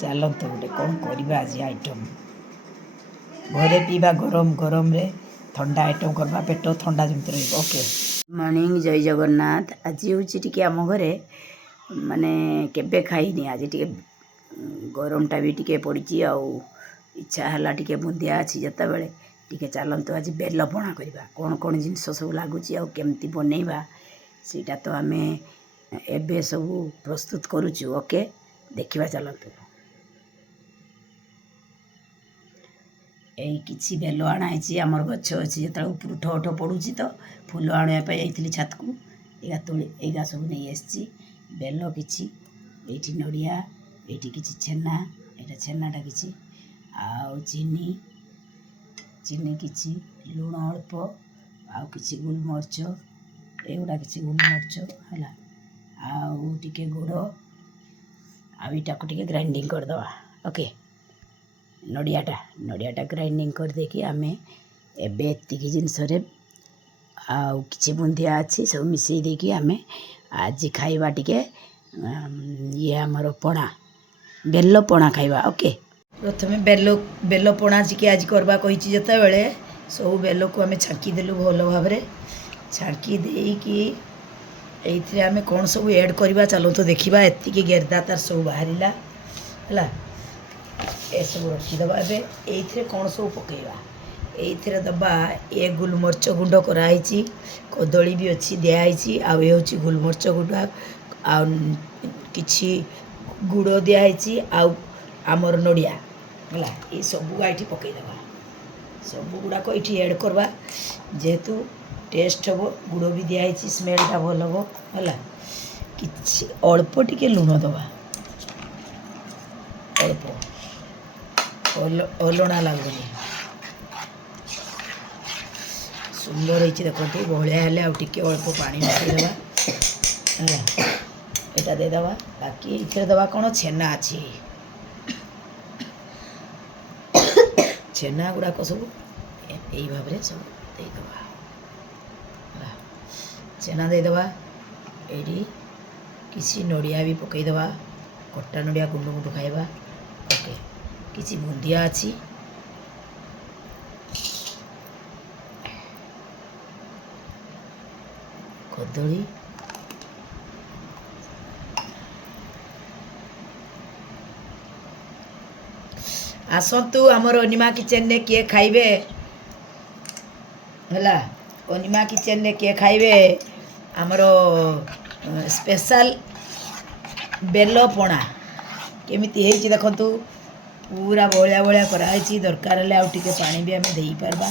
चलते गोटे कौन करवा आज आइटम घरे पीवा गरम गरम रे ठंडा आइटम करवा पेट ठंडा जमी रही ओके मॉर्निंग जय जगन्नाथ आज हूँ आम घरे माने केबे खाईनी आज टी गरमटा भी टी पड़ी इच्छा है टी बुंदिया अच्छी जिते बड़े टी चलतु आज बेल पणा करवा कौन कौन जिनस सब लगुच आमती बनइबा सीटा तो आम एबे सब प्रस्तुत करुचु ओके देखा चलतु यही किसी बेल आणाई आमर गछ अच्छी जो ऊपर ठो ठो पड़ूची तो फूल आने जाइली छात को एगा सब नहीं आसी बेल किसी ये नड़िया ये किसी छेना यहाँ छेनाटा किसी आउ चीनी चीनी किसी लुण अल्प आउ किसी गोलमरीच एगुड़ा किसी गोलमरीच है आउ टिके गुड़ आईटा को टिके ग्राइंडिंग करदे ओके नड़ियाटा ग्राइंडिंग कर देकी आम एतिक जिनस आउ कि बुंदिया अच्छी सब मिसई देकी आम आज खाइबा टिके ये आमर पणा बेल पणा खाइबा ओके प्रथमे बेल पणा टिके आज करवा कही जिते बड़े सब बेल को आम छाँकी देलु भल भाव छाँकी देकी ये आम कौन सब ऐड करवा चलते देखा एतिक गेरदा तार सब बाहर है ए सब रखीदे ये कौन सब पकईवा ये दबा ये गोलमरीच गुंड कराई कदली भी अच्छी दिखाई आउ ये हूँ गोलमरीच गुंड आ कि गुड़ दिखाई आउ आमर नड़िया है ये सब ये पकईदे सब गुड़ाक ये ऐड करवा जेहेतु टेस्ट हम गुड़ भी दिखाई स्मेलटा भल हम है कि अल्प टिके लुण दबा अल्प अलणा लगुनि सुंदर होती देखो बलिया हेले आउ टिके अल्प पानी मिसईदे यहाँ देदे बाकी ये दवा कौन छेना अच्छी छेना गुड़ाक सब यही भाव सब देदे छेना देदे ये किसी नड़िया भी पकईदे कटा नड़िया गुंड गुंड खाइबा ओके किसी बुंदिया अच्छी कदली आसतु आमर अनिमा किचेन ने किए खाइबे है अनिमा किचेन ने किए खाइबे आमर स्पेशल बेल पणा केमिति हेची देखंतु पूरा बलिया बलिया कराई दरकार है आउ टिके पानी भी आम दे पारबा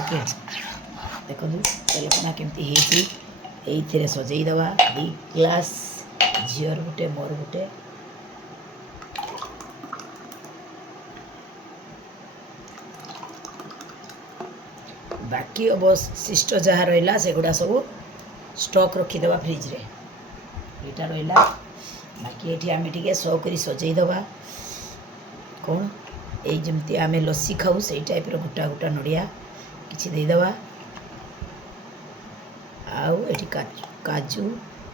ओके देखो बेलपना केमती ये सजईदे 2 ग्लास झीर गोटे मोर गोटे बाकी अवशिष्ट जहाँ रहा से गुड़ा सब स्टॉक रखीदे फ्रिज रे यहाँ रहा बाकी ये आम टे सो कर सजईदे कौन यमती आम लस्सी खाऊ से टाइप गोटा गोटा नड़िया किसी देदे आउ ये काजू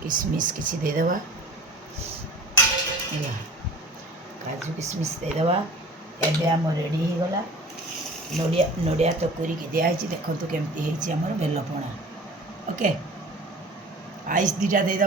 किशमिश किसी देदे काजू किशमिश देदे एबे आम रेडी हो गला नड़िया तकुरी की दिखाई देखो केमती आमर बेल पणा ओके आइस 2टा देदे।